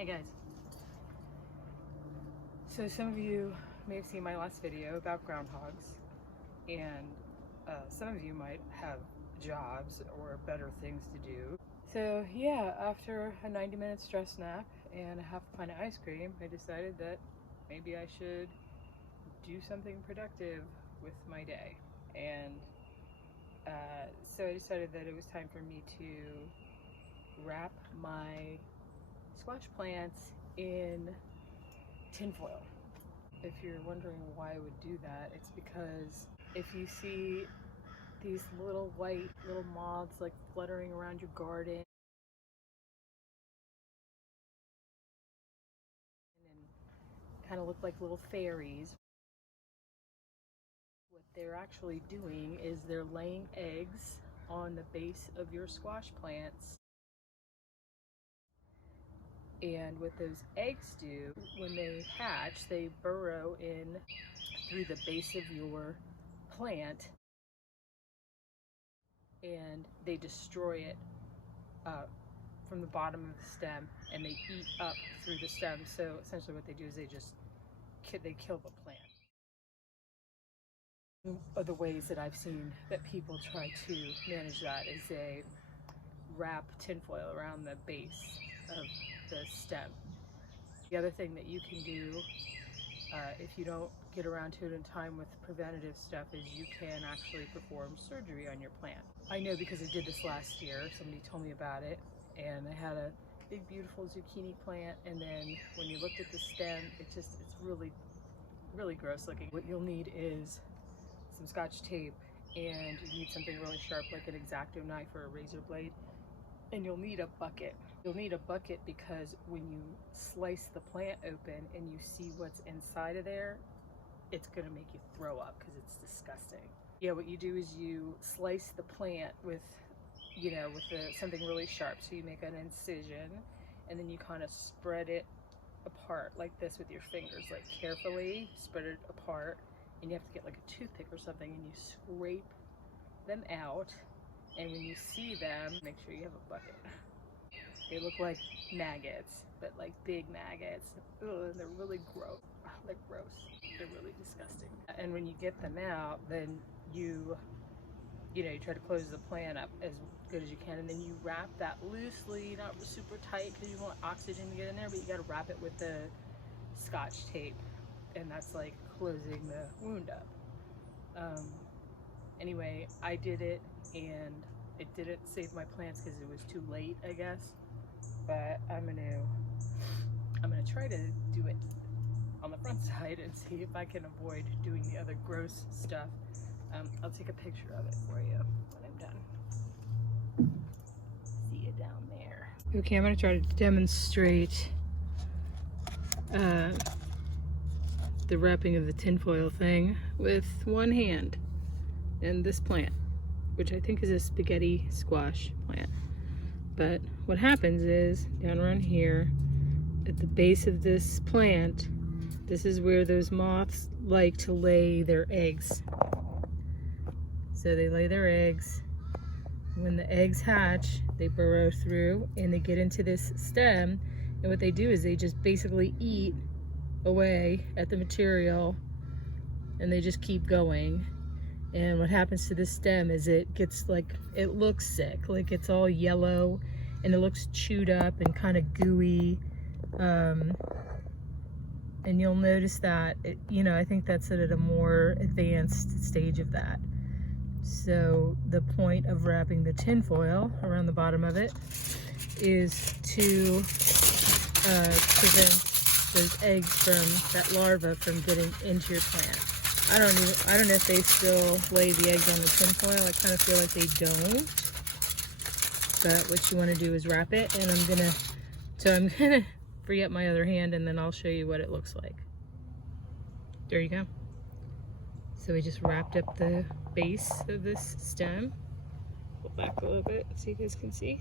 Hey guys. So some of you may have seen my last video about groundhogs, and some of you might have jobs or better things to do. So yeah, after a 90-minute stress nap and a half a pint of ice cream, I decided that maybe I should do something productive with my day. And so I decided that it was time for me to wrap my squash plants in tinfoil. If you're wondering why I would do that, it's because if you see these little white little moths like fluttering around your garden and kind of look like little fairies, what they're actually doing is they're laying eggs on the base of your squash plants. And what those eggs do, when they hatch, they burrow in through the base of your plant and they destroy it from the bottom of the stem, and they eat up through the stem. So essentially what they do is they kill the plant. One of the ways that I've seen that people try to manage that is they wrap tinfoil around the base of the stem. The other thing that you can do, if you don't get around to it in time with preventative stuff, is you can actually perform surgery on your plant. I know because I did this last year. Somebody told me about it, and I had a big beautiful zucchini plant, and then when you looked at the stem, it's really gross looking. What you'll need is some Scotch tape, and you need something really sharp like an X-Acto knife or a razor blade, and you'll need a bucket. You'll need a bucket because when you slice the plant open and you see what's inside of there, it's gonna make you throw up because it's disgusting. Yeah, what you do is you slice the plant with something really sharp. So you make an incision and then you kind of spread it apart like this with your fingers, like carefully spread it apart, and you have to get like a toothpick or something and you scrape them out. And when you see them, make sure you have a bucket. They look like maggots, but like big maggots. Ugh, they're really gross. They're gross. They're really disgusting. And when you get them out, then you try to close the plant up as good as you can, and then you wrap that loosely, not super tight because you want oxygen to get in there, but you got to wrap it with the Scotch tape, and that's like closing the wound up. Anyway, I did it, and it didn't save my plants because it was too late, I guess. But I'm gonna try to do it on the front side and see if I can avoid doing the other gross stuff. I'll take a picture of it for you when I'm done. See you down there. Okay, I'm gonna try to demonstrate the wrapping of the tinfoil thing with one hand and this plant, which I think is a spaghetti squash plant. But what happens is, down around here, at the base of this plant, this is where those moths like to lay their eggs. So they lay their eggs. When the eggs hatch, they burrow through and they get into this stem. And what they do is they just basically eat away at the material, and they just keep going. And what happens to this stem is it gets like, it looks sick, like it's all yellow and it looks chewed up and kind of gooey. And you'll notice that, I think that's at a more advanced stage of that. So the point of wrapping the tinfoil around the bottom of it is to prevent those eggs from, that larva from getting into your plant. I don't know if they still lay the eggs on the tinfoil. I kind of feel like they don't. But what you want to do is wrap it, and I'm gonna free up my other hand, and then I'll show you what it looks like. There you go. So we just wrapped up the base of this stem. Pull back a little bit so you guys can see.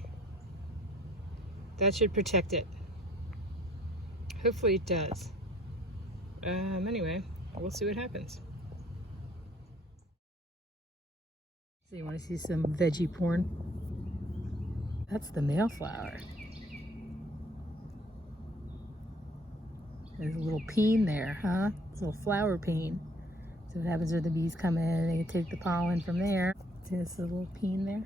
That should protect it. Hopefully it does. Anyway, we'll see what happens. So you want to see some veggie porn? That's the male flower. There's a little peen there, huh? It's a little flower peen. So what happens when the bees come in, they take the pollen from there. See this little peen there?